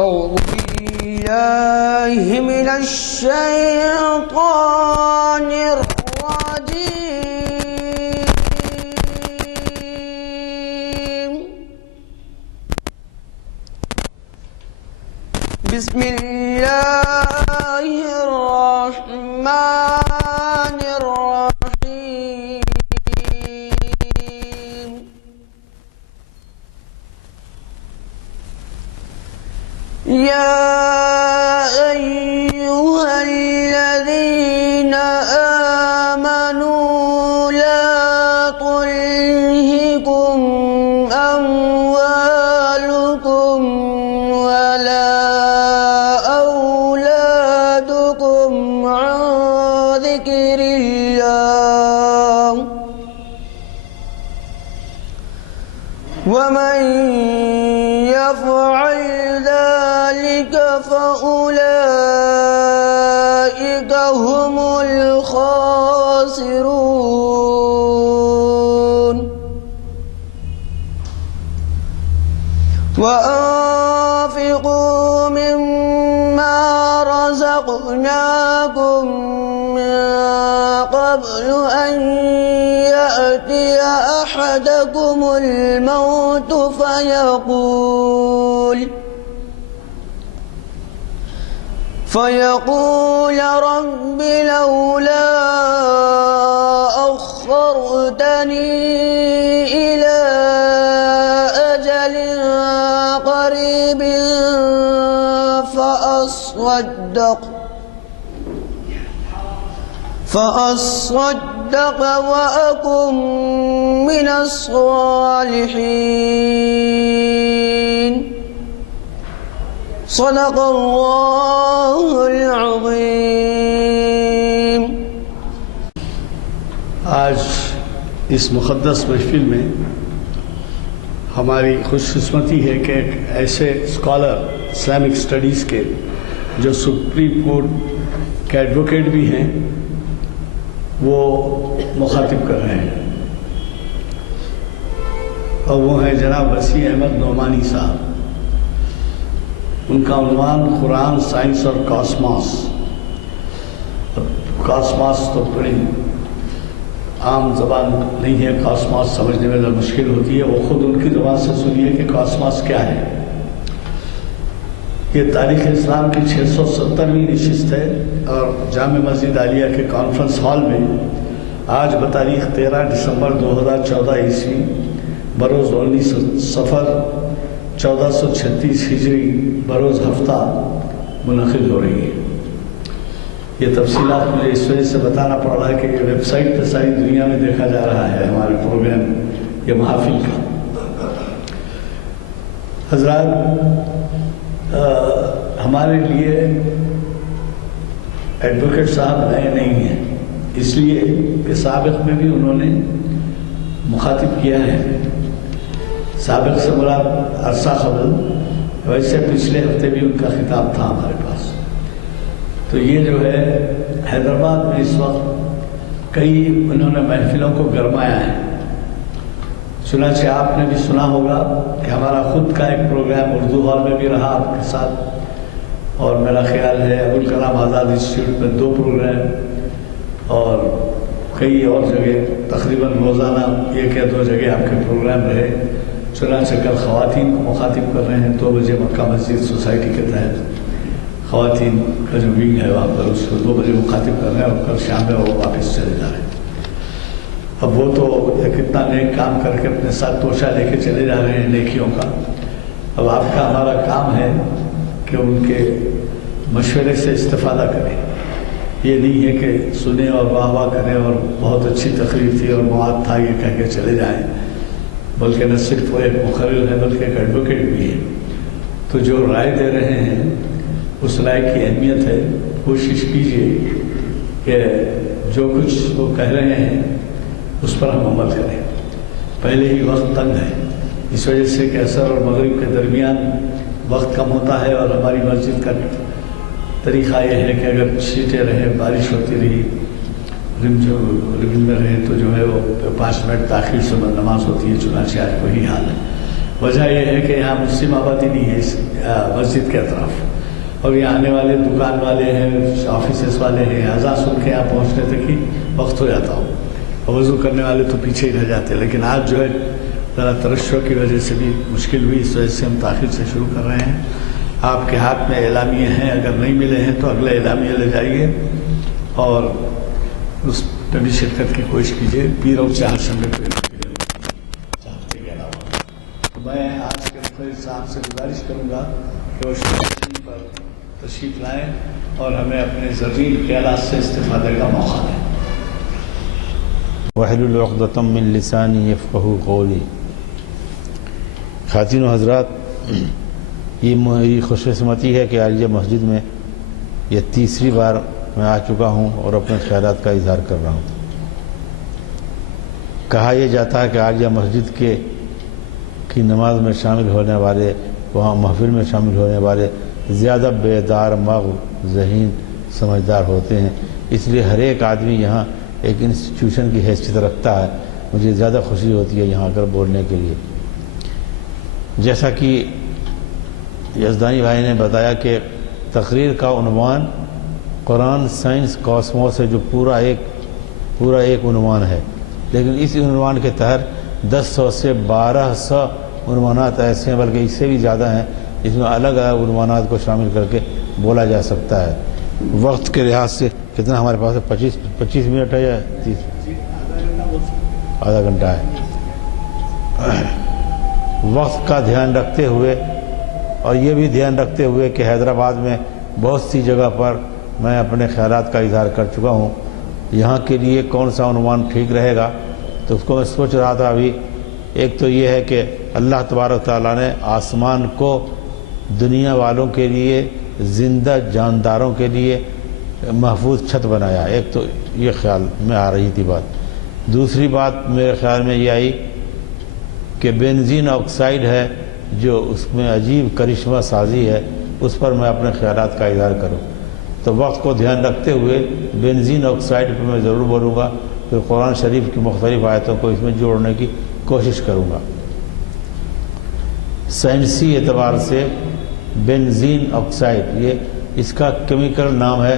أعوذ بالله من الشيطان الرجيم. بسم الله الرحمن الرحيم. يا أيها الذين آمنوا لا تلهكم أموالكم ولا أولادكم عن ذكر الله ومن يفعل ذلك فأولئك هم الخاسرون. وأنفقوا مما رزقناكم من قبل أن يأتي أحدكم الموت فيقول رب لولا أخرتني إلى أجل قريب فأصدق وأكن من الصالحين. صدق اللہ العظیم. آج اس مقدس محفل میں ہماری خوش قسمتی ہے کہ ایک ایسے اسکالر اسلامک اسٹڈیز کے جو سپریم کورٹ کے ایڈوکیٹ بھی ہیں وہ مخاطب کر رہے ہیں، اور وہ ہیں جناب وسیع احمد نعمانی صاحب. ان کا عنوان قرآن، سائنس اور کاسماس. کاسماس تو بڑی عام زبان نہیں ہے، کاسماس سمجھنے میں ذرا مشکل ہوتی ہے. وہ خود ان کی زبان سے سنیے کہ کاسماس کیا ہے. یہ تاریخ اسلام کی 670ویں نشست ہے اور جامع مسجد عالیہ کے کانفرنس ہال میں آج بتاریخ 13 دسمبر 2014 عیسوی بروز 19 صفر 1436 ہجری بروز ہفتہ منعقد ہو رہی ہے. یہ تفصیلات مجھے اس وجہ سے بتانا پڑ رہا ہے کہ یہ ویب سائٹ پہ ساری دنیا میں دیکھا جا رہا ہے ہمارے پروگرام یہ محافل کا. حضرات، ہمارے لیے ایڈوکیٹ صاحب نئے نہیں ہیں، اس لیے کہ سابق میں بھی انہوں نے مخاطب کیا ہے. سابق سے مراد عرصہ قبل، ویسے پچھلے ہفتے بھی ان کا خطاب تھا ہمارے پاس. تو یہ جو ہے حیدرآباد میں اس وقت کئی انہوں نے محفلوں کو گرمایا ہے. چنانچہ آپ نے بھی سنا ہوگا کہ ہمارا خود کا ایک پروگرام اردو ہال میں بھی رہا آپ کے ساتھ، اور میرا خیال ہے ابوالکلام آزاد انسٹیٹیوٹ میں 2 پروگرام، اور کئی اور جگہ تقریباً روزانہ 1 یا 2 جگہ آپ کے پروگرام رہے. چنانچہ کل خواتین کو مخاطب کر رہے ہیں 2 بجے مکہ مسجد سوسائٹی کے تحت خواتین کا جو ونگ ہے وہاں پر اس کو 2 بجے مخاطب کر رہے ہیں، اور کل شام میں وہ واپس چلے جا رہے ہیں. اب وہ تو ایک اتنا نیک کام کر کے اپنے ساتھ توشہ لے کے چلے جا رہے ہیں نیکیوں کا. اب آپ کا ہمارا کام ہے کہ ان کے مشورے سے استفادہ کریں. یہ نہیں ہے کہ سنیں اور واہ واہ کریں اور بہت اچھی تقریر تھی اور مواد تھا یہ کہہ کے چلے جائیں، بلکہ نہ صرف وہ ایک مقرر ہے بلکہ ایک ایڈوکیٹ بھی ہے. تو جو رائے دے رہے ہیں اس رائے کی اہمیت ہے. کوشش کیجیے کہ جو کچھ وہ کہہ رہے ہیں اس پر ہم عمل کریں. پہلے ہی وقت تنگ ہے، اس وجہ سے کہ عصر اور مغرب کے درمیان وقت کم ہوتا ہے، اور ہماری مسجد کا طریقہ یہ ہے کہ اگر چھینٹے رہیں، بارش ہوتی رہی، رم میں رہے تو جو ہے وہ 5 منٹ تاخیر سے نماز ہوتی ہے. چنانچہ آج وہی حال ہے. وجہ یہ ہے کہ یہاں مسلم آبادی نہیں ہے اس مسجد کے اطراف، اور یہاں آنے والے دکان والے ہیں، آفیسز والے ہیں، اذان سن کے یہاں پہنچنے تک ہی وقت ہو جاتا ہوں، اور وضو کرنے والے تو پیچھے ہی رہ جاتے ہیں۔ لیکن آج جو ہے ذرا ترشح کی وجہ سے بھی مشکل ہوئی، اس وجہ سے ہم تاخیر سے شروع کر رہے ہیں۔ آپ کے ہاتھ میں اعلامیے ہیں، اگر نہیں ملے ہیں تو اگلے اعلامیے لے جائیے اور اس پہ بھی شرکت کی کوشش کیجیے۔ پیر اور چار سنڈے پہ چاہتے کے علاوہ میں آج کے مفتی صاحب سے گزارش کروں گا کہ وہ شرکت پر تشریف لائیں اور ہمیں اپنے زرین خیالات سے استفادے کا موقع دیں۔ واحلل عقدۃ من لسانی یفقہوا قولی۔ خواتین و حضرات، یہ خوش قسمتی ہے کہ عالیہ مسجد میں یہ تیسری بار میں آ چکا ہوں اور اپنے خیالات کا اظہار کر رہا ہوں۔ کہا یہ جاتا ہے کہ عالیہ مسجد کی نماز میں شامل ہونے والے، وہاں محفل میں شامل ہونے والے زیادہ بیدار مغز، ذہین، سمجھدار ہوتے ہیں، اس لیے ہر ایک آدمی یہاں ایک انسٹیٹیوشن کی حیثیت رکھتا ہے۔ مجھے زیادہ خوشی ہوتی ہے یہاں کر بولنے کے لیے۔ جیسا کہ یزدانی بھائی نے بتایا کہ تقریر کا عنوان قرآن، سائنس، کاسموس ہے، جو پورا ایک عنوان ہے، لیکن اس عنوان کے تحت 1000 سے 1200 عنوانات ایسے ہیں، بلکہ اس سے بھی زیادہ ہیں، اس میں الگ الگ عنوانات کو شامل کر کے بولا جا سکتا ہے۔ وقت کے لحاظ سے کتنا ہمارے پاس ہے؟ 25 منٹ ہے یا 30؟ آدھا گھنٹہ ہے۔ وقت کا دھیان رکھتے ہوئے اور یہ بھی دھیان رکھتے ہوئے کہ حیدرآباد میں بہت سی جگہ پر میں اپنے خیالات کا اظہار کر چکا ہوں، یہاں کے لیے کون سا عنوان ٹھیک رہے گا، تو اس کو میں سوچ رہا تھا ابھی۔ ایک تو یہ ہے کہ اللہ تبارک تعالیٰ نے آسمان کو دنیا والوں کے لیے، زندہ جانداروں کے لیے محفوظ چھت بنایا۔ ایک تو یہ خیال میں آ رہی تھی بات۔ دوسری بات میرے خیال میں یہ آئی کہ بینزین آکسائڈ ہے جو اس میں عجیب کرشمہ سازی ہے، اس پر میں اپنے خیالات کا اظہار کروں۔ تو وقت کو دھیان رکھتے ہوئے بینزین آکسائڈ پر میں ضرور بولوں گا، پھر قرآن شریف کی مختلف آیتوں کو اس میں جوڑنے کی کوشش کروں گا۔ سائنسی اعتبار سے بینزین آکسائڈ، یہ اس کا کیمیکل نام ہے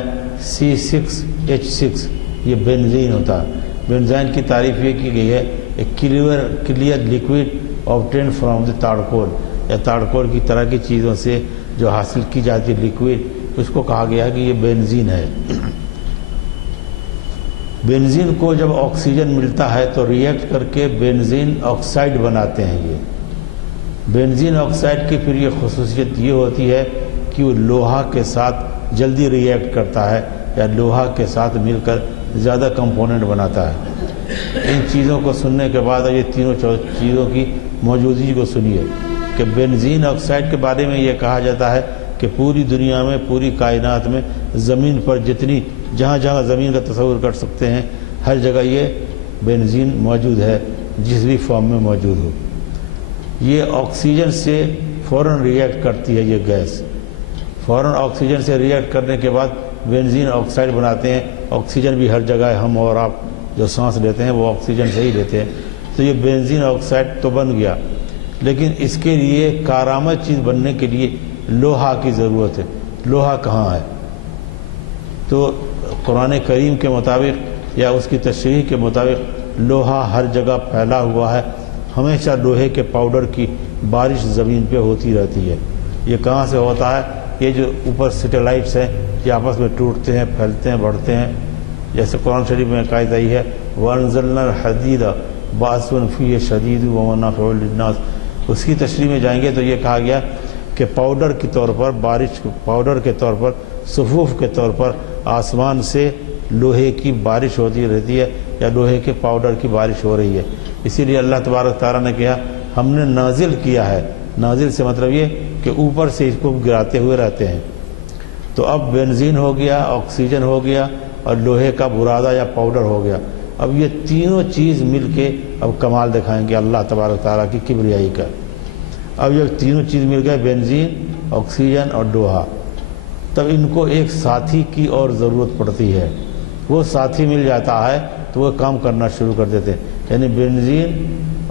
C6H6، یہ بینزین ہوتا ہے۔ بینزین کی تعریف یہ کی گئی ہے clear liquid obtained from the tar coal, یا تاڑکول کی طرح کی چیزوں سے جو حاصل کی جاتی ہے لیکوڈ، اس کو کہا گیا ہے کہ یہ بینزین ہے۔ بینزین کو جب آکسیجن ملتا ہے تو ریئیکٹ کر کے بینزین آکسائڈ بناتے ہیں۔ یہ بینزین آکسائڈ کی پھر یہ خصوصیت یہ ہوتی ہے کہ وہ لوہا کے ساتھ جلدی ریئیکٹ کرتا ہے، یا لوہا کے ساتھ مل کر زیادہ کمپوننٹ بناتا ہے۔ ان چیزوں کو سننے کے بعد یہ تینوں چیزوں کی موجودگی کو سنیے کہ بینزین آکسائڈ کے بارے میں یہ کہا جاتا ہے کہ پوری دنیا میں، پوری کائنات میں، زمین پر جہاں جہاں زمین کا تصور کر سکتے ہیں، ہر جگہ یہ بینزین موجود ہے، جس بھی فارم میں موجود ہو۔ یہ آکسیجن سے فوراً ریئیکٹ کرتی ہے، یہ گیس فوراً آکسیجن سے ریئیکٹ کرنے کے بعد بینزین آکسائڈ بناتے ہیں۔ آکسیجن بھی ہر جگہ ہے، ہم اور آپ جو سانس لیتے ہیں وہ آکسیجن سے ہی لیتے ہیں، تو یہ بینزین آکسائڈ تو بن گیا، لیکن اس کے لیے کارآمد چیز بننے کے لیے لوہا کی ضرورت ہے۔ لوہا کہاں ہے؟ تو قرآن کریم کے مطابق یا اس کی تشریح کے مطابق لوہا ہر جگہ پھیلا ہوا ہے، ہمیشہ لوہے کے پاؤڈر کی بارش زمین پہ ہوتی رہتی ہے۔ یہ کہاں سے ہوتا ہے؟ یہ جو اوپر سیٹلائٹس ہیں یہ آپس میں ٹوٹتے ہیں، پھیلتے ہیں، بڑھتے ہیں، جیسے قرآن شریف میں قاعدہ ہی ہے وَأَنزَلْنَا الْحَدِيدَ بَأْسٌ فِيهِ شَدِيدٌ وَمَنَافِعُ لِلنَّاسِ۔ اس کی تشریح میں جائیں گے تو یہ کہا گیا کہ پاؤڈر کے طور پر، پاؤڈر کے طور پر، صفوف کے طور پر آسمان سے لوہے کی بارش ہوتی رہتی ہے، یا لوہے کے پاؤڈر کی بارش ہو رہی ہے۔ اسی لیے اللہ تبارک تعالیٰ نے کہا ہم نے نازل کیا ہے۔ نازل سے مطلب یہ کہ اوپر سے اس کو گراتے ہوئے رہتے ہیں۔ تو اب بینزین ہو گیا، آکسیجن ہو گیا، اور لوہے کا برادہ یا پاؤڈر ہو گیا۔ اب یہ تینوں چیز مل کے اب کمال دکھائیں گے اللہ تبارک تعالیٰ کی کبریائی کا۔ اب یہ تینوں چیز مل گئے، بینزین، آکسیجن اور لوہا، تب ان کو ایک ساتھی کی اور ضرورت پڑتی ہے۔ وہ ساتھی مل جاتا ہے تو وہ کام کرنا شروع کر دیتے ہیں، یعنی بینزین،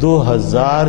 2000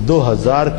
2000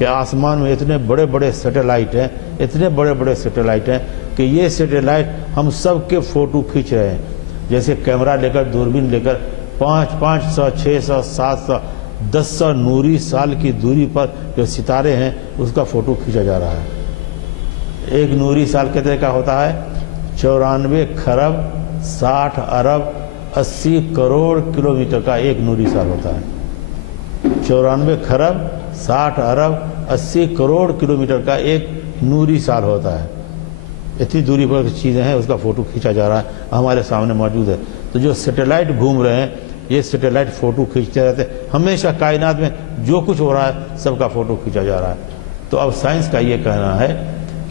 کہ آسمان میں اتنے بڑے بڑے سیٹلائٹ ہیں، اتنے بڑے بڑے سیٹلائٹ ہیں کہ یہ سیٹلائٹ ہم سب کے فوٹو کھینچ رہے ہیں. جیسے کیمرہ لے کر، دوربین لے کر 500 600 700 1000 نوری سال کی دوری پر جو ستارے ہیں اس کا فوٹو کھینچا جا رہا ہے. ایک نوری سال کتنے کا ہوتا ہے؟ 94 خرب 60 ارب 80 کروڑ کلومیٹر کا ایک نوری سال ہوتا ہے. 94 خرب 60 ارب 80 کروڑ کلومیٹر کا ایک نوری سال ہوتا ہے. اتنی دوری پر چیزیں ہیں، اس کا فوٹو کھینچا جا رہا ہے، ہمارے سامنے موجود ہے. تو جو سیٹلائٹ گھوم رہے ہیں یہ سیٹلائٹ فوٹو کھینچتے رہتے ہیں. ہمیشہ کائنات میں جو کچھ ہو رہا ہے سب کا فوٹو کھینچا جا رہا ہے. تو اب سائنس کا یہ کہنا ہے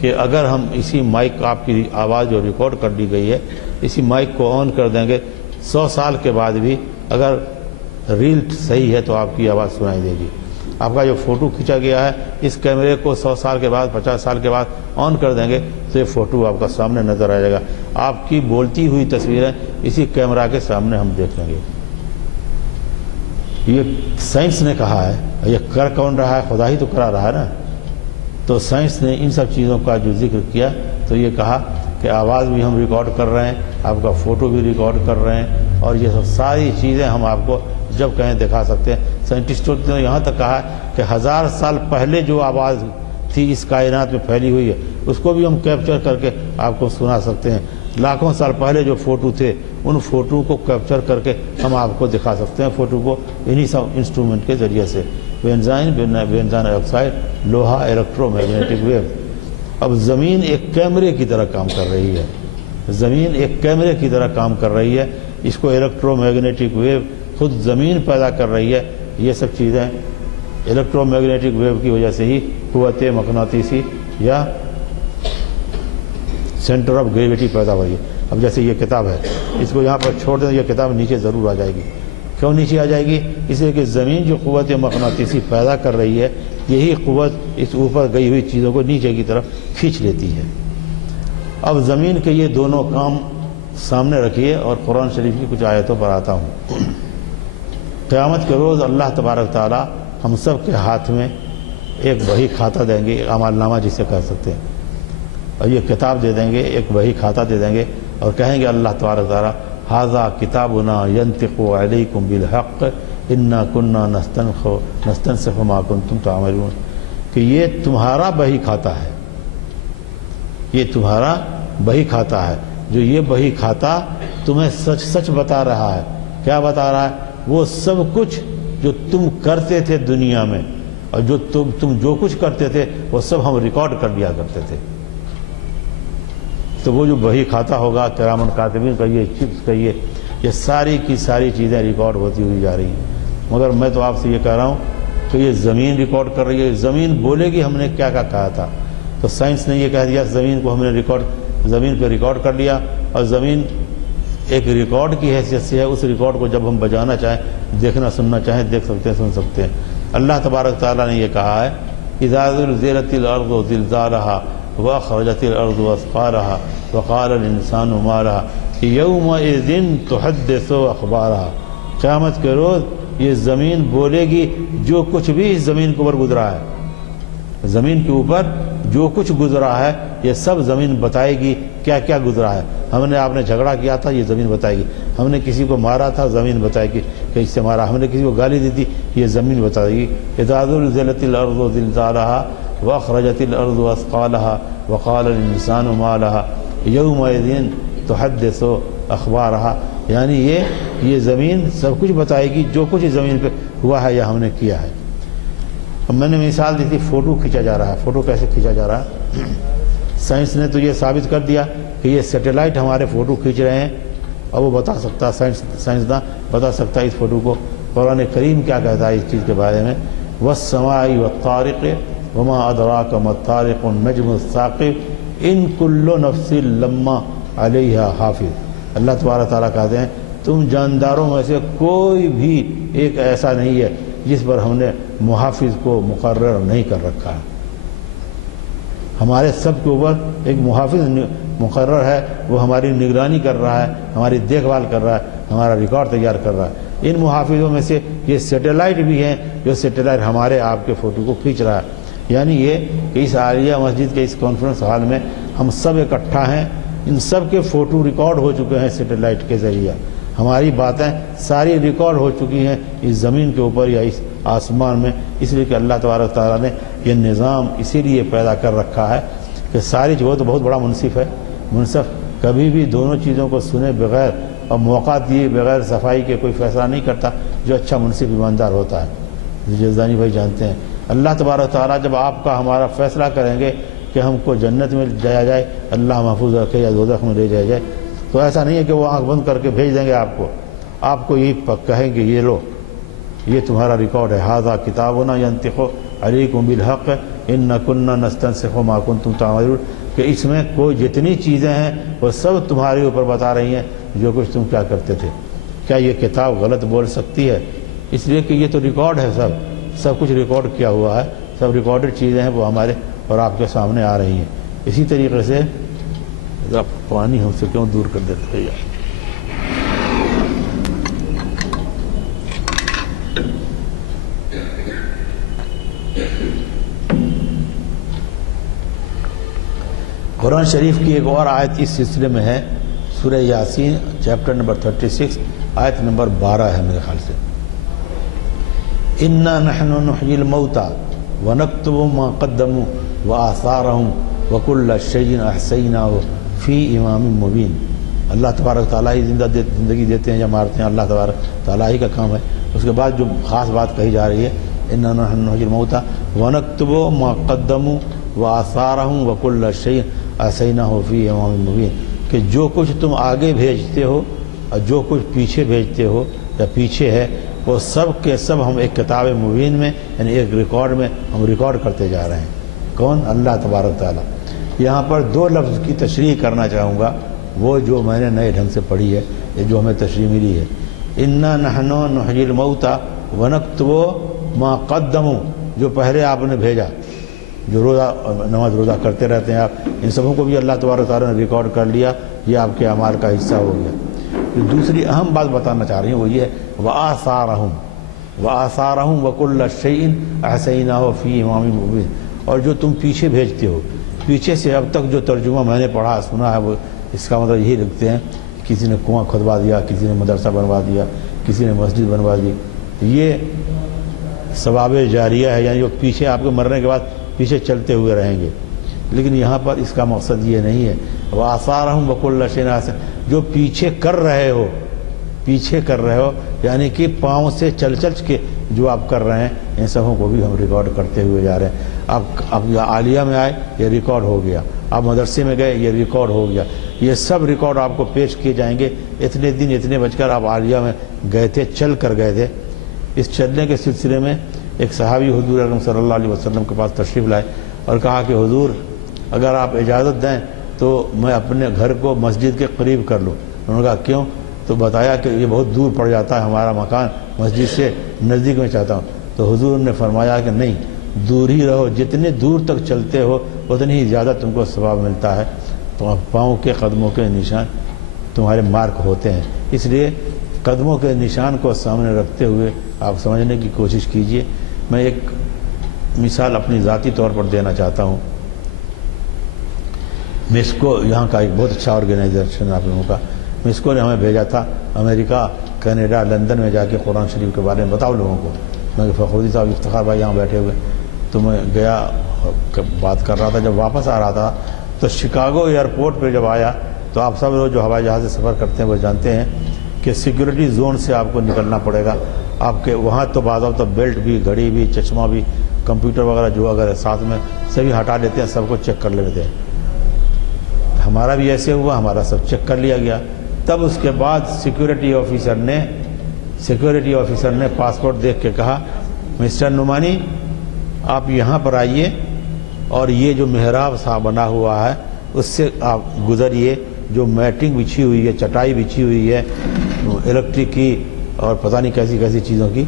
کہ اگر ہم اسی مائک، آپ کی آواز جو ریکارڈ کر لی گئی ہے، اسی مائک کو آن کر دیں گے، 100 سال کے بعد بھی اگر ریل صحیح ہے تو آپ کی آواز سنائی دے گی. آپ کا جو فوٹو کھینچا گیا ہے اس کیمرے کو 100 سال کے بعد 50 سال کے بعد آن کر دیں گے تو یہ فوٹو آپ کا سامنے نظر آ جائے گا. آپ کی بولتی ہوئی تصویریں اسی کیمرہ کے سامنے ہم دیکھ لیں گے. یہ سائنس نے کہا ہے. یہ کر کون رہا ہے؟ خدا ہی تو کرا رہا ہے نا. تو سائنس نے ان سب چیزوں کا جو ذکر کیا تو یہ کہا کہ آواز بھی ہم ریکارڈ کر رہے ہیں، آپ کا فوٹو بھی ریکارڈ کر رہے ہیں، اور یہ سب ساری چیزیں ہم آپ کو جب کہیں دکھا سکتے ہیں. سائنٹسٹوں نے یہاں تک کہا کہ 1000 سال پہلے جو آواز تھی اس کائنات میں پھیلی ہوئی ہے اس کو بھی ہم کیپچر کر کے آپ کو سنا سکتے ہیں. لاکھوں سال پہلے جو فوٹو تھے ان فوٹو کو کیپچر کر کے ہم آپ کو دکھا سکتے ہیں، فوٹو کو انہی سب انسٹرومنٹ کے ذریعے سے. بینزین آکسائڈ، لوہا، الیکٹرو میگنیٹک ویو. اب زمین ایک کیمرے کی طرح کام کر رہی ہے. زمین ایک کیمرے کی طرح کام کر رہی ہے. اس کو الیکٹرو میگنیٹک ویو خود زمین پیدا کر رہی ہے. یہ سب چیزیں الیکٹرو میگنیٹک ویو کی وجہ سے ہی قوت مقناطیسی یا سینٹر آف گریویٹی پیدا ہوئی ہے. اب جیسے یہ کتاب ہے، اس کو یہاں پر چھوڑ دیں یہ کتاب نیچے ضرور آ جائے گی. کیوں نیچے آ جائے گی؟ اس لیے کہ زمین جو قوت مقناطیسی پیدا کر رہی ہے یہی قوت اس اوپر گئی ہوئی چیزوں کو نیچے کی طرف کھینچ لیتی ہے. اب زمین کے یہ دونوں کام سامنے رکھیے اور قرآن شریف کی کچھ آیتوں پر آتا ہوں. قیامت کے روز اللہ تبارک تعالی ہم سب کے ہاتھ میں ایک بہی کھاتا دیں گے، اعمال نامہ جسے کہہ سکتے ہیں، اور یہ کتاب دے دیں گے، ایک بہی کھاتا دے دیں گے اور کہیں گے اللہ تبارک تعالی ھذا کتابنا ینطق علیکم بالحق انا کنا نستنسخ ما کنتم تعملون. کہ یہ تمہارا بہی کھاتا ہے، یہ تمہارا بہی کھاتا ہے. جو یہ بہی کھاتا تمہیں سچ سچ بتا رہا ہے. کیا بتا رہا ہے؟ وہ سب کچھ جو تم کرتے تھے دنیا میں، اور جو تم جو کچھ کرتے تھے وہ سب ہم ریکارڈ کر لیا کرتے تھے. تو وہ جو بہی کھاتا ہوگا کرامن کاتبین کہیے، چپس کہیے، یہ ساری کی ساری چیزیں ریکارڈ ہوتی ہوئی جا رہی ہیں. مگر میں تو آپ سے یہ کہہ رہا ہوں کہ یہ زمین ریکارڈ کر رہی ہے. زمین بولے گی ہم نے کیا کیا کہا تھا. تو سائنس نے یہ کہہ دیا زمین کو ہم نے زمین پہ ریکارڈ کر لیا، اور زمین ایک ریکارڈ کی حیثیت سے ہے. اس ریکارڈ کو جب ہم بجانا چاہیں، دیکھنا سننا چاہیں، دیکھ سکتے ہیں، سن سکتے ہیں. اللہ تبارک تعالیٰ نے یہ کہا ہے اذا زلزلت الارض زلزالها واخرجت الارض اثقالها وقال الانسان ما لها یومئذ تحدث اخبارها. قیامت کے روز یہ زمین بولے گی جو کچھ بھی اس زمین کے اوپر گزرا ہے. زمین کے اوپر جو کچھ گزرا ہے یہ سب زمین بتائے گی کیا کیا گزرا ہے. ہم نے آپ نے جھگڑا کیا تھا یہ زمین بتائے گی. ہم نے کسی کو مارا تھا زمین بتائے گی کہ اس سے مارا. ہم نے کسی کو گالی دی تھی یہ زمین بتائے گی. اذا زلزلت الارض زلزالها واخرجت الارض اثقالها وقال الانسان ما لها يومئذ تحدث اخبارها. یعنی یہ زمین سب کچھ بتائے گی جو کچھ اس زمین پہ ہوا ہے یا ہم نے کیا ہے. اب میں نے مثال دی تھی فوٹو کھینچا جا رہا ہے. فوٹو کیسے کھینچا جا رہا ہے؟ سائنس نے تو یہ ثابت کر دیا کہ یہ سیٹلائٹ ہمارے فوٹو کھینچ رہے ہیں. اب وہ بتا سکتا سائنسداں بتا سکتا ہے اس فوٹو کو قرآن کریم کیا کہتا ہے اس چیز کے بارے میں. والسماء والطارق وما ادراک ما الطارق النجم الثاقب ان کل نفس لما علیہا حافظ. اللہ تبارک تعالیٰ کہتے ہیں تم جانداروں میں سے کوئی بھی ایک ایسا نہیں ہے جس پر ہم نے محافظ کو مقرر نہیں کر رکھا ہے. ہمارے سب کے اوپر ایک محافظ مقرر ہے، وہ ہماری نگرانی کر رہا ہے، ہماری دیکھ بھال کر رہا ہے، ہمارا ریکارڈ تیار کر رہا ہے. ان محافظوں میں سے یہ سیٹلائٹ بھی ہیں جو سیٹلائٹ ہمارے آپ کے فوٹو کو کھینچ رہا ہے. یعنی یہ کہ اس عالیہ مسجد کے اس کانفرنس ہال میں ہم سب اکٹھا ہیں، ان سب کے فوٹو ریکارڈ ہو چکے ہیں سیٹلائٹ کے ذریعہ، ہماری باتیں ساری ریکارڈ ہو چکی ہیں اس زمین کے اوپر یا اس آسمان میں، اس لیے کہ اللہ تبارک تعالیٰ نے یہ نظام اسی لیے پیدا کر رکھا ہے کہ ساری وہ تو بہت بڑا منصف ہے، منصف کبھی بھی دونوں چیزوں کو سنے بغیر اور موقع دیے بغیر صفائی کے کوئی فیصلہ نہیں کرتا، جو اچھا منصف ایماندار ہوتا ہے۔ جزدانی بھائی جانتے ہیں اللہ تبارک تعالیٰ جب آپ کا ہمارا فیصلہ کریں گے کہ ہم کو جنت میں جایا جائے، اللہ محفوظ رکھے، یا دوزخ میں لے جایا جائے، تو ایسا نہیں ہے کہ وہ آنکھ بند کر کے بھیج دیں گے آپ کو یہی کہیں گے یہ لو یہ تمہارا ریکارڈ ہے، ھذا کتابنا ینطق علیکم بالحق انا کنا نستنسخ ما کنتم تعملون، کہ اس میں کوئی جتنی چیزیں ہیں وہ سب تمہارے اوپر بتا رہی ہیں جو کچھ تم کیا کرتے تھے۔ کیا یہ کتاب غلط بول سکتی ہے؟ اس لیے کہ یہ تو ریکارڈ ہے، سب کچھ ریکارڈ کیا ہوا ہے، سب ریکارڈڈ چیزیں ہیں، وہ ہمارے اور آپ کے سامنے آ رہی ہیں۔ اسی طریقے سے پانی ہم سے کیوں دور کر دیتے ہیں؟ قرآن شریف کی ایک اور آیت اس سلسلے میں ہے، سورہ یاسین چیپٹر نمبر 36 آیت نمبر 12 ہے میرے خیال سے، اِنَّا نَحْنُ نُحْيِي الْمَوْتَى وَنَكْتُبُ مَا قَدَّمُوا وَآثَارَهُمْ وَكُلَّ شَيْءٍ أَحْصَيْنَاهُ فِي إِمَامٍ مُبِينٍ۔ اللہ تبارک تعالیٰ ہی زندگی دیتے ہیں یا مارتے ہیں، اللہ تبارک تعالیٰ ہی کا کام ہے۔ اس کے بعد جو خاص بات کہی جا رہی ہے، اِنَّا نَحْنُ نُحْيِي الْمَوْتَى وَنَكْتُبُ مَا قَدَّمُوا وَآثَارَهُمْ وَكُلَّ شَيْءٍ أَحْصَيْنَاهُ فِي إِمَامٍ مُبِينٍ، کہ جو کچھ تم آگے بھیجتے ہو اور جو کچھ پیچھے بھیجتے ہو یا پیچھے ہے، وہ سب کے سب ہم ایک کتاب مبین میں یعنی ایک ریکارڈ میں ہم ریکارڈ کرتے جا رہے ہیں۔ کون؟ اللہ تبارک تعالیٰ۔ یہاں پر دو لفظ کی تشریح کرنا چاہوں گا، وہ جو میں نے نئے ڈھنگ سے پڑھی ہے، یہ جو ہمیں تشریح ملی ہے، اِنَّا نَحْنُ نُحْيِي الْمَوْتَى وَنَكْتُبُ مَا قَدَّمُوا، جو پہلے آپ نے بھیجا، جو روزہ نماز روزہ کرتے رہتے ہیں آپ، ان سبوں کو بھی اللہ تبارک تعالیٰ نے ریکارڈ کر لیا، یہ آپ کے اعمال کا حصہ ہو گیا۔ جو دوسری اہم بات بتانا چاہ رہی ہوں وہ یہ ہے، وَآثَارَهُمْ وَكُلَّ شَيْءٍ أَحْصَيْنَاهُ فِي إِمَامٍ مُبِينٍ، اور جو تم پیچھے بھیجتے ہو، پیچھے سے اب تک جو ترجمہ میں نے پڑھا سنا ہے، وہ اس کا مطلب یہی لکھتے ہیں، کسی نے کنواں کھدوا دیا، کسی نے مدرسہ بنوا دیا، کسی نے مسجد بنوا دی، یہ ثواب جاریہ ہے، یعنی وہ پیچھے آپ کے مرنے کے بعد پیچھے چلتے ہوئے رہیں گے۔ لیکن یہاں پر اس کا مقصد یہ نہیں ہے، وَآثَارَهُمْ وَكُلَّ شَيْءٍ، جو پیچھے کر رہے ہو یعنی کہ پاؤں سے چل کے جو آپ کر رہے ہیں، ان سبوں کو بھی ہم ریکارڈ کرتے ہوئے جا رہے ہیں۔ اب عالیہ میں آئے، یہ ریکارڈ ہو گیا، آپ مدرسے میں گئے، یہ ریکارڈ ہو گیا، یہ سب ریکارڈ آپ کو پیش کیے جائیں گے۔ اتنے دن اتنے بج کر آپ عالیہ میں گئے تھے، چل کر گئے تھے۔ اس چلنے کے سلسلے میں ایک صحابی حضور اکرم صلی اللہ علیہ وسلم کے پاس تشریف لائے اور کہا کہ حضور اگر آپ اجازت دیں تو میں اپنے گھر کو مسجد کے قریب کر لوں۔ انہوں نے کہا کیوں؟ تو بتایا کہ یہ بہت دور پڑ جاتا ہے ہمارا مکان، مسجد سے نزدیک میں چاہتا ہوں۔ تو حضور نے فرمایا کہ نہیں، دور ہی رہو، جتنے دور تک چلتے ہو اتنی ہی زیادہ تم کو ثواب ملتا ہے، تو پاؤں کے قدموں کے نشان تمہارے مارک ہوتے ہیں۔ اس لیے قدموں کے نشان کو سامنے رکھتے ہوئے آپ سمجھنے کی کوشش کیجئے۔ میں ایک مثال اپنی ذاتی طور پر دینا چاہتا ہوں۔ مسکو یہاں کا ایک بہت اچھا آرگنائزیشن آپ لوگوں کا، مسکو نے ہمیں بھیجا تھا امریکہ، کینیڈا، لندن میں جا کے قرآن شریف کے بارے میں بتاؤ لوگوں کو۔ میں فخرودی صاحب افتخار بھائی یہاں بیٹھے ہوئے، تو میں گیا بات کر رہا تھا۔ جب واپس آ رہا تھا تو شکاگو ایئرپورٹ پہ جب آیا تو آپ سب لوگ جو ہوائی جہاز سے سفر کرتے ہیں وہ جانتے ہیں کہ سیکیورٹی زون سے آپ کو نکلنا پڑے گا۔ آپ کے وہاں تو بعض اوقات بیلٹ بھی، گھڑی بھی، چشمہ بھی، کمپیوٹر وغیرہ جو اگر ساتھ میں سبھی ہٹا لیتے ہیں، سب کو چیک کر لیتے ہیں۔ ہمارا بھی ایسے ہوا، ہمارا سب چیک کر لیا گیا۔ تب اس کے بعد سیکیورٹی آفیسر نے پاسپورٹ دیکھ کے کہا، مسٹر نعمانی آپ یہاں پر آئیے اور یہ جو محراب سا بنا ہوا ہے اس سے آپ گزریے، جو میٹنگ بچھی ہوئی ہے، چٹائی بچھی ہوئی ہے الیکٹرک کی اور پتہ نہیں کیسی کیسی چیزوں کی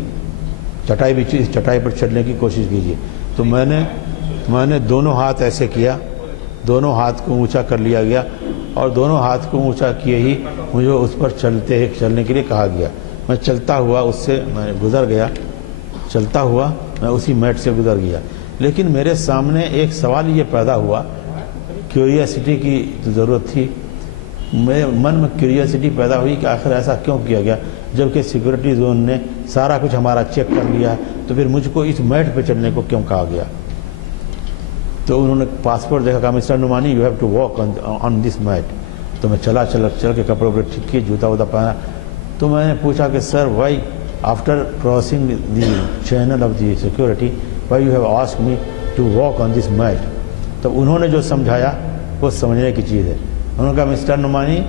چٹائی بچھی، اس چٹائی پر چلنے کی کوشش کیجیے۔ تو میں نے دونوں ہاتھ ایسے کیا، دونوں ہاتھ کو اونچا کر لیا گیا اور دونوں ہاتھ کو اونچا کیے ہی مجھے اس پر چلنے کے لیے کہا گیا۔ میں چلتا ہوا اس سے میں گزر گیا، چلتا ہوا میں اسی میٹ سے گزر گیا۔ لیکن میرے سامنے ایک سوال یہ پیدا ہوا، کیوریاسٹی کی ضرورت تھی، میرے من میں کیوریاسٹی پیدا ہوئی کہ آخر ایسا کیوں کیا گیا، جبکہ سیکورٹی زون نے سارا کچھ ہمارا چیک کر لیا، تو پھر مجھ کو اس میٹ پہ چلنے کو کیوں کہا گیا؟ تو انہوں نے پاسپورٹ دیکھا، کہا mister Nomani you have to walk on this mat. تو میں چل کے کپڑے وپڑے ٹھیک کیے، جوتا ووتا پہنا. تو میں نے پوچھا کہ sir why after crossing the channel of the security why you have asked me to walk on this mat. تو انہوں نے جو سمجھایا وہ سمجھنے کی چیز ہے. انہوں نے کہا مسٹر نعمانی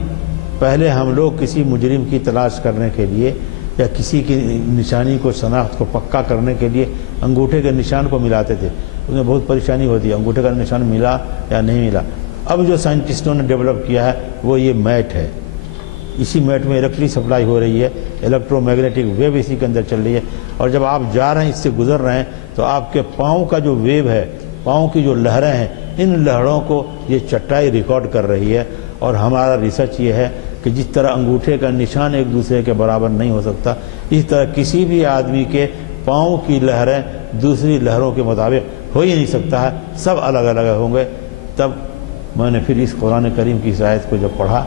پہلے ہم لوگ کسی مجرم کی تلاش کرنے کے لیے یا کسی کی نشانی کو شناخت کو پکا کرنے کے لیے انگوٹھے کے نشان کو ملاتے تھے. اس میں بہت پریشانی ہوتی ہے انگوٹھے کا نشان ملا یا نہیں ملا. اب جو سائنٹسٹوں نے ڈیولپ کیا ہے وہ یہ میٹ ہے. اسی میٹ میں الیکٹرک سپلائی ہو رہی ہے، الیکٹرو میگنیٹک ویو اسی کے اندر چل رہی ہے، اور جب آپ جا رہے ہیں اس سے گزر رہے ہیں تو آپ کے پاؤں کا جو ویو ہے، پاؤں کی جو لہریں ہیں، ان لہروں کو یہ چٹائی ریکارڈ کر رہی ہے. اور ہمارا ریسرچ یہ ہے کہ جس طرح انگوٹھے کا نشان ایک دوسرے کے برابر نہیں ہو سکتا، اس طرح کسی بھی آدمی کے پاؤں کی لہریں دوسری لہروں کے مطابق ہو ہی نہیں سکتا ہے، سب الگ الگ ہوں گے. تب میں نے پھر اس قرآن کریم کی اس آیت کو جب پڑھا،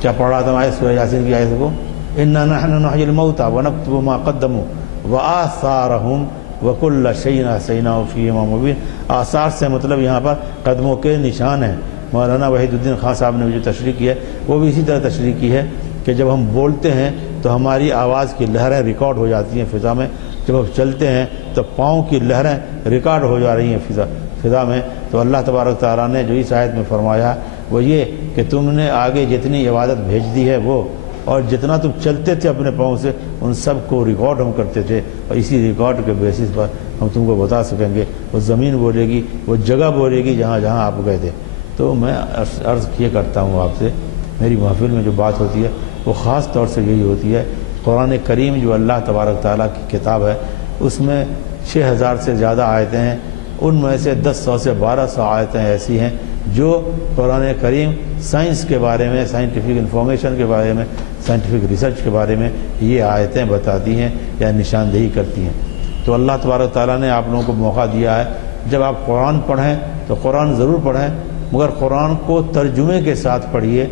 کیا پڑھ رہا تھا آیت سورہ یاسین کی آیت کو، اِنَّا نَحْنُ نُحْيِي الْمَوْتَى وَنَكْتُبُ مَا قَدَّمُوا وَآثَارَهُمْ وَكُلَّ شَيْءٍ أَحْصَيْنَاهُ فِي إِمَامٍ مُبِينٍ. آثار سے مطلب یہاں پر قدموں کے نشان ہیں. مولانا وحید الدین خان صاحب نے جو تشریح کی ہے وہ بھی اسی طرح تشریح کی ہے کہ جب ہم بولتے ہیں تو ہماری آواز کی لہریں ریکارڈ ہو جاتی ہیں فضا میں، جب ہم چلتے ہیں تو پاؤں کی لہریں ریکارڈ ہو جا رہی ہیں فضا میں. تو اللہ تبارک تعالیٰ نے جو اس آیت میں فرمایا وہ یہ کہ تم نے آگے جتنی عبادت بھیج دی ہے وہ، اور جتنا تم چلتے تھے اپنے پاؤں سے ان سب کو ریکارڈ ہم کرتے تھے، اور اسی ریکارڈ کے بیسس پر ہم تم کو بتا سکیں گے. وہ زمین بولے گی، وہ جگہ بولے گی جہاں جہاں آپ گئے تھے. تو میں عرض کیے کرتا ہوں آپ سے، میری محفل میں جو بات ہوتی ہے وہ خاص طور سے یہی ہوتی ہے. قرآن کریم جو اللہ تبارک تعالیٰ کی کتاب ہے اس میں 6000 سے زیادہ آیتیں ہیں. ان میں سے 100 سے 1200 آیتیں ایسی ہیں جو قرآن کریم سائنس کے بارے میں، سائنٹیفک انفارمیشن کے بارے میں، سائنٹیفک ریسرچ کے بارے میں یہ آیتیں بتاتی ہیں یا نشاندہی کرتی ہیں. تو اللہ تبارک تعالیٰ نے آپ لوگوں کو موقع دیا ہے جب آپ قرآن پڑھیں تو قرآن ضرور پڑھیں، مگر قرآن کو ترجمے کے ساتھ پڑھیے.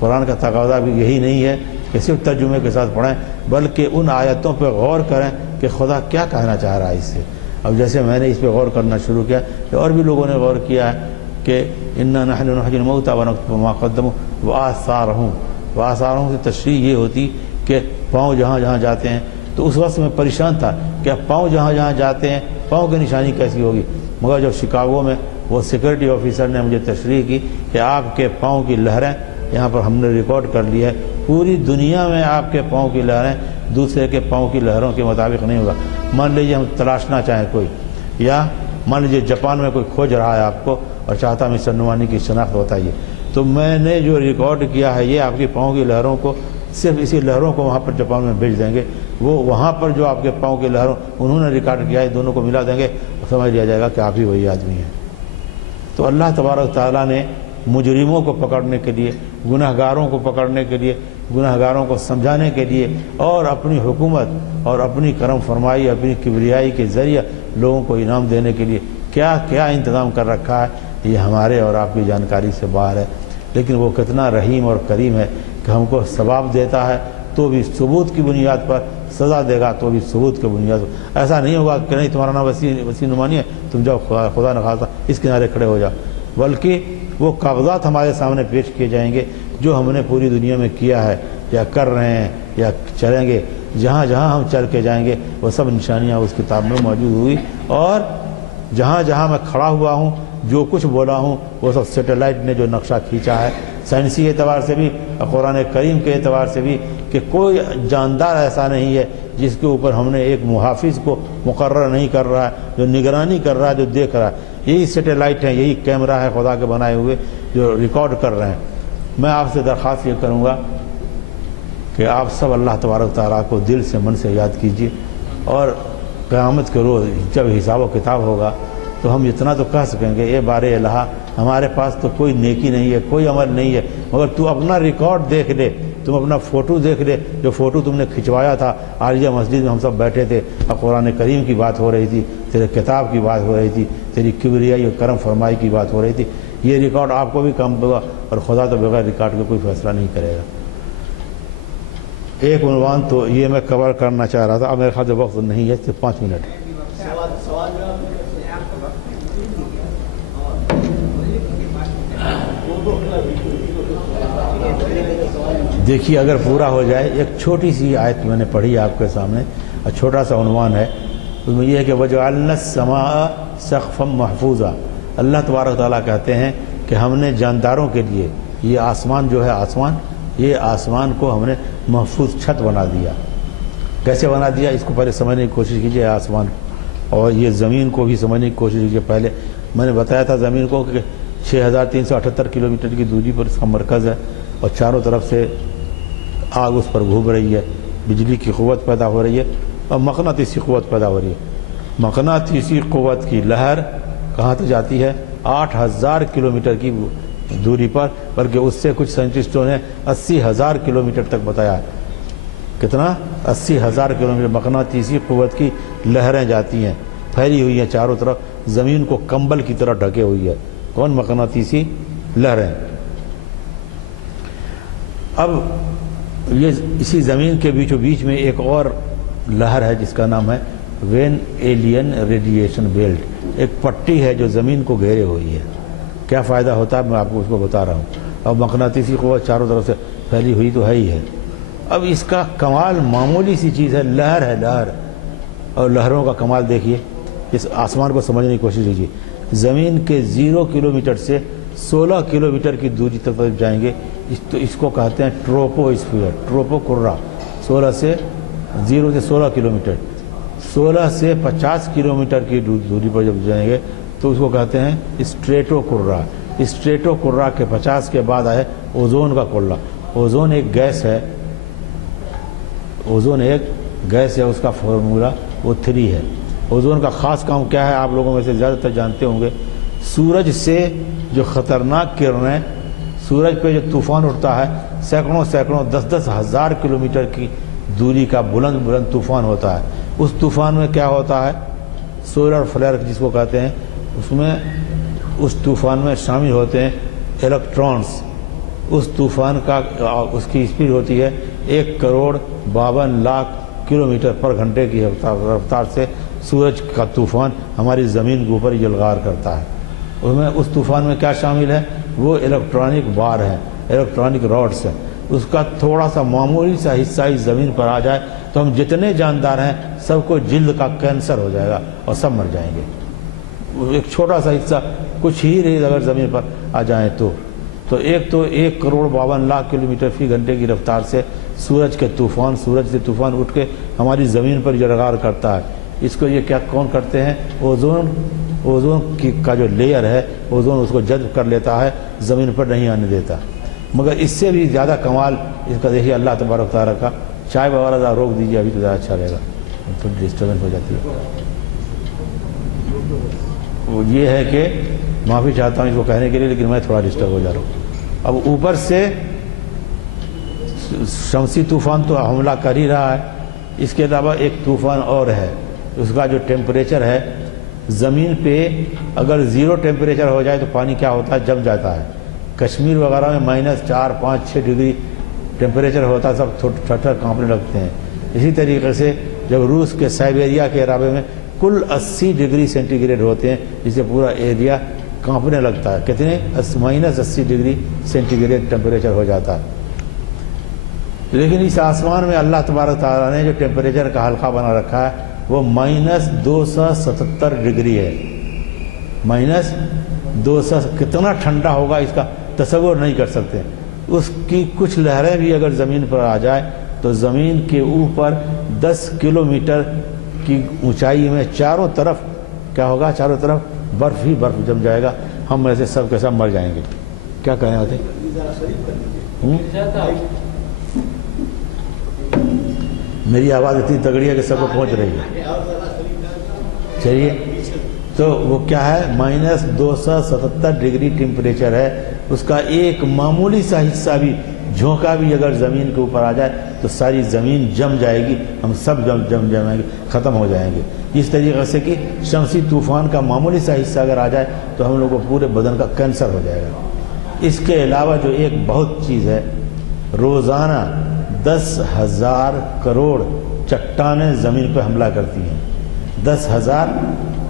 قرآن کا تقاضا بھی یہی نہیں ہے کہ صرف ترجمے کے ساتھ پڑھیں، بلکہ ان آیتوں پہ غور کریں کہ خدا کیا کہنا چاہ رہا ہے اس سے. اب جیسے میں نے اس پہ غور کرنا شروع کیا تو اور بھی لوگوں نے غور کیا ہے کہ اِنَّا نَحْنُ نُحْيِي الْمَوْتَى وَنَكْتُبُ مَا قَدَّمُوا وَآثَارَهُمْ سے تشریح یہ ہوتی کہ پاؤں جہاں جہاں جاتے ہیں. تو اس وقت میں پریشان تھا کہ اب پاؤں جہاں جہاں جاتے ہیں پاؤں کی نشانی کیسی ہوگی. مگر جب شکاگو میں وہ سیکورٹی آفیسر نے مجھے تشریح کی کہ آپ کے پاؤں کی لہریں یہاں پر ہم نے ریکارڈ کر لی ہے، پوری دنیا میں آپ کے پاؤں کی لہریں دوسرے کے پاؤں کی لہروں کے مطابق نہیں ہوگا. مان لیجیے ہم تلاشنا چاہیں کوئی، یا مان لیجیے جاپان میں کوئی کھوج رہا ہے آپ کو اور چاہتا مسٹر نعمانی کی شناخت بتائیے، تو میں نے جو ریکارڈ کیا ہے یہ آپ کی پاؤں کی لہروں کو، صرف اسی لہروں کو وہاں پر جاپان میں بھیج دیں گے. وہ وہاں پر جو آپ کے پاؤں کی لہروں انہوں نے ریکارڈ کیا ہے دونوں کو ملا دیں گے، سمجھ لیا جائے گا کہ آپ ہی وہی آدمی ہیں. تو اللہ تبارک تعالیٰ نے مجرموں کو پکڑنے کے لیے، گناہ گاروں کو پکڑنے کے لیے، گناہ گاروں کو سمجھانے کے لیے، اور اپنی حکومت اور اپنی کرم فرمائی، اپنی کبریائی کے ذریعے لوگوں کو انعام دینے کے لیے کیا کیا انتظام کر رکھا ہے یہ ہمارے اور آپ کی جانکاری سے باہر ہے. لیکن وہ کتنا رحیم اور کریم ہے کہ ہم کو ثواب دیتا ہے تو بھی ثبوت کی بنیاد پر، سزا دے گا تو بھی ثبوت کی بنیاد پر. ایسا نہیں ہوگا کہ نہیں تمہارا نام وسیع نعمانی ہے، تم جاؤ خدا نخواستہ اس کنارے کھڑے ہو جاؤ، بلکہ وہ کاغذات ہمارے سامنے پیش کیے جائیں گے جو ہم نے پوری دنیا میں کیا ہے یا کر رہے ہیں یا چلیں گے. جہاں جہاں ہم چل کے جائیں گے وہ سب نشانیاں اس کتاب میں موجود ہوئی، اور جہاں جہاں میں کھڑا ہوا ہوں جو کچھ بولا ہوں وہ سب سیٹلائٹ نے جو نقشہ کھینچا ہے، سائنسی اعتبار سے بھی، قرآن کریم کے اعتبار سے بھی، کہ کوئی جاندار ایسا نہیں ہے جس کے اوپر ہم نے ایک محافظ کو مقرر نہیں کر رہا ہے جو نگرانی کر رہا ہے، جو دیکھ رہا ہے. یہی سیٹلائٹ ہیں، یہی کیمرہ ہے خدا کے بنائے ہوئے جو ریکارڈ کر رہے ہیں. میں آپ سے درخواست یہ کروں گا کہ آپ سب اللہ تبارک تعالیٰ کو دل سے من سے یاد کیجیے، اور قیامت کے روز جب حساب و کتاب ہوگا تو ہم اتنا تو کہہ سکیں گے اے بار الہ ہمارے پاس تو کوئی نیکی نہیں ہے، کوئی عمل نہیں ہے، مگر تو اپنا ریکارڈ دیکھ لے تم اپنا فوٹو دیکھ لے، جو فوٹو تم نے کھنچوایا تھا عالیہ مسجد میں، ہم سب بیٹھے تھے اور قرآن کریم کی بات ہو رہی تھی، تیرے کتاب کی بات ہو رہی تھی، تیری کبریائی اور کرم فرمائی کی بات ہو رہی تھی، یہ ریکارڈ آپ کو بھی کم ہوگا، اور خدا تو بغیر ریکارڈ کے کوئی فیصلہ نہیں کرے گا۔ ایک عنوان تو یہ میں کور کرنا چاہ رہا تھا، اب میرے خیال سے وقت نہیں ہے، صرف 5 منٹ۔ دیکھیے اگر پورا ہو جائے، ایک چھوٹی سی آیت میں نے پڑھی آپ کے سامنے، اور چھوٹا سا عنوان ہے، اس میں یہ ہے کہ وَجَعَلْنَا السَّمَاءَ سَقْفًا مَحْفُوظًا۔ اللہ تبارک تعالیٰ کہتے ہیں کہ ہم نے جانداروں کے لیے یہ آسمان جو ہے، یہ آسمان کو ہم نے محفوظ چھت بنا دیا۔ کیسے بنا دیا اس کو پہلے سمجھنے کی کوشش کیجیے، آسمان اور یہ زمین کو بھی سمجھنے کی کوشش کیجیے۔ پہلے میں نے بتایا تھا زمین کو کہ 6378 کلومیٹر کی دوری پر اس کا مرکز ہے، اور چاروں طرف سے آگ اس پر گھوم رہی ہے، بجلی کی قوت پیدا ہو رہی ہے، اور مقناطیسی قوت پیدا ہو رہی ہے۔ مقناطیسی قوت کی لہر کہاں تک جاتی ہے؟ 8000 کلومیٹر کی دوری پر، بلکہ اس سے کچھ سائنٹسٹوں نے 80,000 کلومیٹر تک بتایا ہے۔ کتنا؟ 80,000 کلومیٹر مقناطیسی قوت کی لہریں جاتی ہیں، پھیلی ہوئی ہیں چاروں طرف، زمین کو کمبل کی طرح ڈھکے ہوئی ہے۔ کون؟ مقناطیسی لہریں۔ اب یہ اسی زمین کے بیچوں بیچ میں ایک اور لہر ہے جس کا نام ہے وین ایلین ریڈیشن بیلٹ، ایک پٹی ہے جو زمین کو گھیرے ہوئی ہے۔ کیا فائدہ ہوتا ہے میں آپ کو اس کو بتا رہا ہوں۔ اب مقناطیسی قوت چاروں طرف سے پھیلی ہوئی تو ہے ہی ہے۔ اب اس کا کمال معمولی سی چیز ہے، لہر ہے، لہر، اور لہروں کا کمال دیکھیے، اس آسمان کو سمجھنے کی کوشش کیجیے۔ زمین کے 0 کلومیٹر سے 16 کلومیٹر کی دوری تک جائیں گے، تو اس کو کہتے ہیں ٹروپو اسفیئر، ٹروپو کرہ۔ 0 سے 16 کلومیٹر، 16 سے 50 کلومیٹر کی دوری پر جب جائیں گے تو اس کو کہتے ہیں اسٹریٹو کرہ۔ اسٹریٹو کرہ کے 50 کے بعد آئے اوزون کا کرہ۔ اوزون ایک گیس ہے، اوزون ایک گیس ہے، اس کا فارمولا وہ 3 ہے۔ اوزون کا خاص کام کیا ہے؟ آپ لوگوں میں سے زیادہ تر جانتے ہوں گے۔ سورج سے جو خطرناک کرنیں، سورج پہ جو طوفان اٹھتا ہے، سینکڑوں 10 ہزار کلومیٹر کی دوری کا بلند طوفان ہوتا ہے۔ اس طوفان میں کیا ہوتا ہے؟ سولر فلیئر جس کو کہتے ہیں، اس طوفان میں شامل ہوتے ہیں الیکٹرانز۔ اس طوفان کا اس کی اسپیڈ ہوتی ہے 1,52,00,000 کلومیٹر پر گھنٹے کی رفتار سے سورج کا طوفان ہماری زمین کے اوپر یلغار کرتا ہے۔ اس طوفان میں کیا شامل ہے؟ وہ الیکٹرانک بار ہیں، الیکٹرانک راڈس ہیں۔ اس کا تھوڑا سا معمولی سا حصہ اس زمین پر آ جائے تو ہم جتنے جاندار ہیں سب کو جلد کا کینسر ہو جائے گا اور سب مر جائیں گے۔ ایک چھوٹا سا حصہ، کچھ ہی ریز اگر زمین پر آ جائیں تو 1,52,00,000 کلومیٹر فی گھنٹے کی رفتار سے سورج سے طوفان اٹھ کے ہماری زمین پر یلغار کرتا ہے۔ اس کو یہ کیا کون کرتے ہیں؟ اوزون کا جو لیئر ہے، اوزون اس کو جذب کر لیتا ہے، زمین پر نہیں آنے دیتا۔ مگر اس سے بھی زیادہ کمال اس کا دیکھیے اللہ تبارک تعالیٰ کا۔ چائے وغیرہ ذرا روک دیجیے، ابھی تو زیادہ اچھا رہے گا، تھوڑی ڈسٹربنس ہو جاتی ہے۔ وہ یہ ہے کہ معافی چاہتا ہوں اس کو کہنے کے لیے، لیکن میں تھوڑا ڈسٹرب ہو جا رہا ہوں۔ اب اوپر سے شمسی طوفان تو حملہ کر ہی رہا ہے، اس کے علاوہ ایک طوفان اور ہے، اس کا جو ٹیمپریچر ہے، زمین پہ اگر 0 ٹیمپریچر ہو جائے تو پانی کیا ہوتا ہے؟ جم جاتا ہے۔ کشمیر وغیرہ میں -4، 5، 6 ڈگری ٹیمپریچر ہوتا ہے، سب تھر کانپنے لگتے ہیں۔ اسی طریقے سے جب روس کے سائبیریا کے علاقے میں کل 80 ڈگری سینٹی گریڈ ہوتے ہیں، جس سے پورا ایریا کانپنے لگتا ہے۔ کتنے؟ -80 ڈگری سینٹی گریڈ ٹیمپریچر ہو جاتا ہے۔ لیکن اس آسمان میں اللہ تبارک تعالیٰ نے جو ٹیمپریچر کا حلقہ بنا رکھا ہے وہ -277 ڈگری ہے۔ -200 کتنا ٹھنڈا ہوگا اس کا تصور نہیں کر سکتے۔ اس کی کچھ لہریں بھی اگر زمین پر آ جائے تو زمین کے اوپر 10 کلومیٹر کی اونچائی میں چاروں طرف کیا ہوگا؟ چاروں طرف برف ہی برف جم جائے گا، ہم میں سے سب کے سب مر جائیں گے۔ کیا کہنے ہوتے؟ میری آواز اتنی تگڑی ہے کہ سب کو پہنچ رہی ہے۔ چلیے، تو وہ کیا ہے؟ -277 ڈگری ٹیمپریچر ہے۔ اس کا ایک معمولی سا حصہ بھی جھونکا بھی اگر زمین کے اوپر آ جائے تو ساری زمین جم جائے گی، ہم سب جم جائیں گے، ختم ہو جائیں گے۔ اس طریقے سے کہ شمسی طوفان کا معمولی سا حصہ اگر آ جائے تو ہم لوگوں کو پورے بدن کا کینسر ہو جائے گا۔ اس کے علاوہ جو ایک بہت چیز ہے، روزانہ 10,000 کروڑ چٹانیں زمین پہ حملہ کرتی ہیں۔ 10,000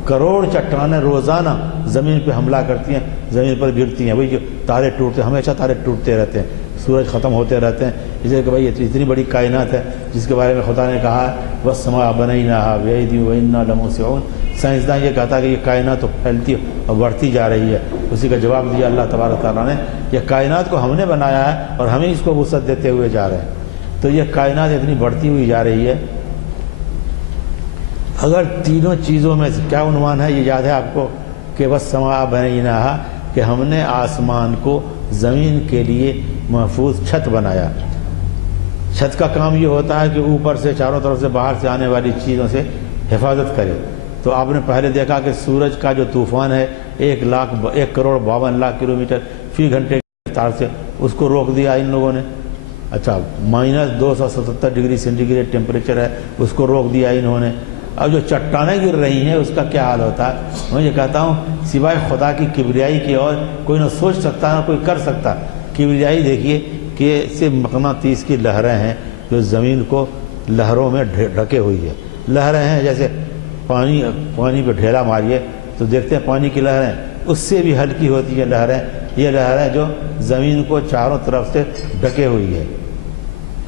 کروڑ چٹانیں روزانہ زمین پہ حملہ کرتی ہیں، زمین پر گرتی ہیں۔ وہی جو تارے ٹوٹتے، ہمیشہ تارے ٹوٹتے رہتے ہیں، سورج ختم ہوتے رہتے ہیں، اس لیے کہ بھائی اتنی بڑی کائنات ہے جس کے بارے میں خدا نے کہا ہے وَالسَّمَاءَ بَنَيْنَاهَا بِأَيْدٍ وَإِنَّا لَمُوسِعُونَ۔ سائنسداں یہ کہتا ہے کہ یہ کائنات تو پھیلتی اور بڑھتی جا رہی ہے۔ اسی کا جواب دیا اللہ تبارک تعالیٰ نے، یہ کائنات کو ہم نے بنایا ہے اور ہمیں اس کو وسعت دیتے ہوئے جا رہے ہیں۔ تو یہ کائنات اتنی بڑھتی ہوئی جا رہی ہے۔ اگر تینوں چیزوں میں کیا عنوان ہے یہ یاد ہے آپ کو کہ وَالسَّمَاءَ بَنَيْنَاهَا، کہ ہم نے آسمان کو زمین کے لیے محفوظ چھت بنایا۔ چھت کا کام یہ ہوتا ہے کہ اوپر سے چاروں طرف سے باہر سے آنے والی چیزوں سے حفاظت کرے۔ تو آپ نے پہلے دیکھا کہ سورج کا جو طوفان ہے 1,52,00,000 کلومیٹر فی گھنٹے کی رفتار سے، اس کو روک دیا ان لوگوں نے۔ اچھا -277 ڈگری سینٹی گریڈ ٹیمپریچر ہے، اس کو روک دیا انہوں نے۔ اب جو چٹانیں گر رہی ہیں اس کا کیا حال ہوتا ہے؟ میں یہ کہتا ہوں سوائے خدا کی کبریائی کی اور کوئی نہ سوچ سکتا نہ کوئی کر سکتا۔ کبریائی دیکھیے کہ صرف مقناطیس کی لہریں ہیں جو زمین کو لہروں میں ڈھکے ہوئی ہے۔ لہریں ہیں جیسے پانی پہ ڈھیلا ماریے تو دیکھتے ہیں پانی کی لہریں، اس سے بھی ہلکی ہوتی ہیں لہریں۔ یہ لہریں جو زمین کو چاروں طرف سے ڈھکے ہوئی ہے،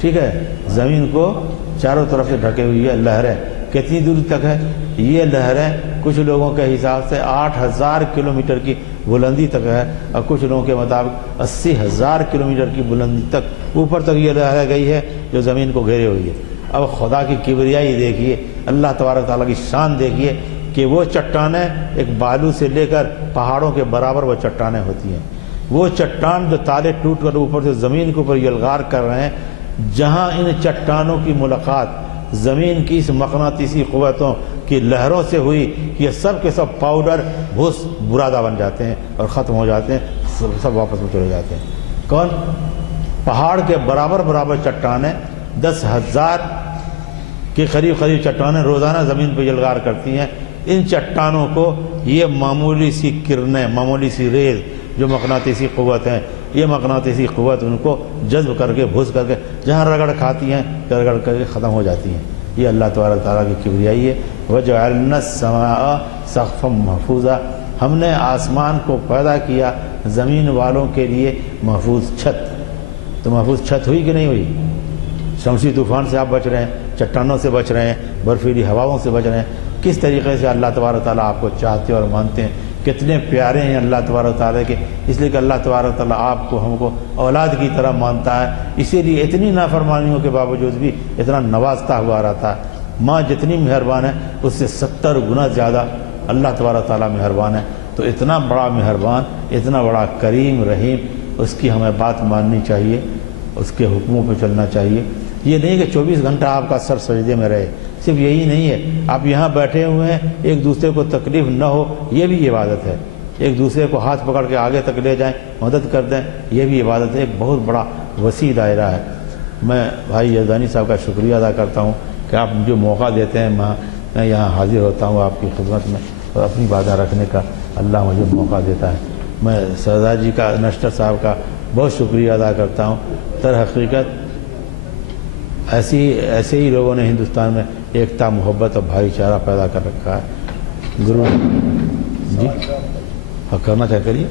ٹھیک ہے، زمین کو چاروں طرف سے ڈھکے ہوئی ہے لہریں۔ کتنی دور تک ہے یہ لہریں؟ کچھ لوگوں کے حساب سے 8,000 کلومیٹر کی بلندی تک ہے، اور کچھ لوگوں کے مطابق 80,000 کلومیٹر کی بلندی تک اوپر تک یہ لہریں گئی ہے جو زمین کو گھیرے ہوئی ہے۔ اب خدا کی کبریائی دیکھیے، اللہ تبارک تعالیٰ کی شان دیکھیے کہ وہ چٹانیں ایک بالو سے لے کر پہاڑوں کے برابر وہ چٹانیں ہوتی ہیں۔ وہ چٹان جو تالے ٹوٹ کر اوپر سے زمین کے اوپر یلغار کر رہے ہیں، جہاں ان چٹانوں کی ملاقات زمین کی اس مقناطیسی قوتوں کی لہروں سے ہوئی، یہ سب کے سب پاؤڈر بھوس برادہ بن جاتے ہیں اور ختم ہو جاتے ہیں، سب واپس میں چلے جاتے ہیں۔ کون؟ پہاڑ کے برابر چٹانیں 10,000 کے قریب چٹانیں روزانہ زمین پہ یلغار کرتی ہیں۔ ان چٹانوں کو یہ معمولی سی کرنیں، معمولی سی ریز جو مقناطیسی قوت ہیں، یہ مقناطیسی قوت ان کو جذب کر کے بھس کر کے جہاں رگڑ کھاتی ہیں رگڑ کر کے ختم ہو جاتی ہیں۔ یہ اللہ تبارک تعالیٰ کی کبریائی ہے۔ وَجَعَلْنَا السَّمَاءَ سَقْفًا مَحْفُوظًا، ہم نے آسمان کو پیدا کیا زمین والوں کے لیے محفوظ چھت۔ تو محفوظ چھت ہوئی کہ نہیں ہوئی؟ شمسی طوفان سے آپ بچ رہے ہیں، چٹانوں سے بچ رہے ہیں، برفیلی ہواؤں سے بچ رہے ہیں۔ کس طریقے سے اللہ تبارک تعالیٰ آپ کو چاہتے اور مانتے ہیں، کتنے پیارے ہیں اللہ تبارک تعالیٰ کے، اس لیے کہ اللہ تبارک تعالیٰ آپ کو ہم کو اولاد کی طرح مانتا ہے، اسی لیے اتنی نافرمانیوں کے باوجود بھی اتنا نوازتا ہوا رہتا ہے۔ ماں جتنی مہربان ہے اس سے 70 گنا زیادہ اللہ تبارک تعالیٰ مہربان ہے۔ تو اتنا بڑا مہربان، اتنا بڑا کریم رحیم، اس کی ہمیں بات ماننی چاہیے، اس کے حکموں پہ چلنا چاہیے۔ یہ نہیں کہ 24 گھنٹہ آپ کا سر سجدے میں رہے، صرف یہی نہیں ہے، آپ یہاں بیٹھے ہوئے ہیں ایک دوسرے کو تکلیف نہ ہو یہ بھی عبادت ہے۔ ایک دوسرے کو ہاتھ پکڑ کے آگے تک لے جائیں، مدد کر دیں، یہ بھی عبادت ہے۔ ایک بہت بڑا وسیع دائرہ ہے۔ میں بھائی یزدانی صاحب کا شکریہ ادا کرتا ہوں کہ آپ مجھے موقع دیتے ہیں، میں یہاں حاضر ہوتا ہوں آپ کی خدمت میں اور اپنی باتیں رکھنے کا اللہ مجھے موقع دیتا ہے۔ میں سردار جی کا، نشتر صاحب کا بہت شکریہ ادا کرتا ہوں۔ در حقیقت ایسے ہی لوگوں نے ہندوستان میں ایکتا، محبت اور بھائی چارہ پیدا کر رکھا ہے۔ گرو جی کرنا چاہتے کریے۔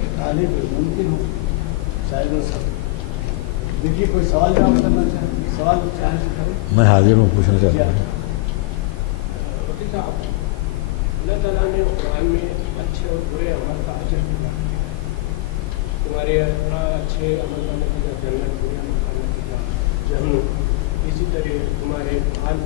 میں حاضر ہوں، پوچھنا چاہتا ہوں۔ اللہ تعالیٰ نے قرآن میں اچھے اور برے عمل کا اجر دیا، تمہارے اچھے عمل کا نتیجہ جنت، برے عمل کا نتیجہ جہنم۔ اسی طرح تمہارے مال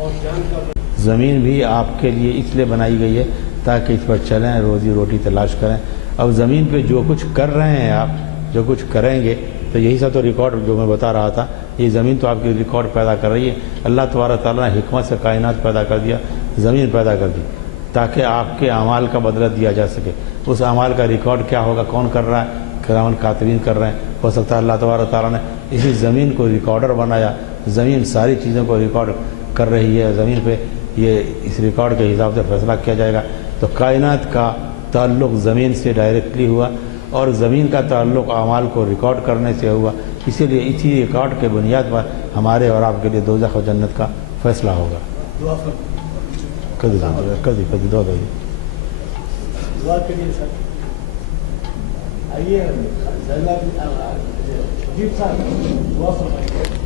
اور جان کا زمین بھی آپ کے لیے اس لیے بنائی گئی ہے تاکہ اس پر چلیں، روزی روٹی تلاش کریں۔ اب زمین پہ جو کچھ کر رہے ہیں آپ، جو کچھ کریں گے، تو یہی سب تو ریکارڈ جو میں بتا رہا تھا، یہ زمین تو آپ کی ریکارڈ پیدا کر رہی ہے۔ اللہ تبارک تعالیٰ نے حکمت سے کائنات پیدا کر دیا، زمین پیدا کر دی تاکہ آپ کے اعمال کا بدلہ دیا جا سکے۔ اس اعمال کا ریکارڈ کیا ہوگا، کون کر رہا ہے؟ کرامن کاتبین کر رہے ہیں۔ ہو سکتا ہے اللہ تبارک تعالیٰ نے اسی زمین کو ریکارڈر بنایا، زمین ساری چیزوں کو ریکارڈ کر رہی ہے، زمین پہ یہ اس ریکارڈ کے حساب سے فیصلہ کیا جائے گا۔ تو کائنات کا تعلق زمین سے ڈائریکٹلی ہوا اور زمین کا تعلق اعمال کو ریکارڈ کرنے سے ہوا، اسی لیے اسی ریکارڈ کے بنیاد پر ہمارے اور آپ کے لیے دوزخ و جنت کا فیصلہ ہوگا۔ کدی دعا کریے۔ دعا کریے سر۔ آئیے صاحب دعا فرمائیے۔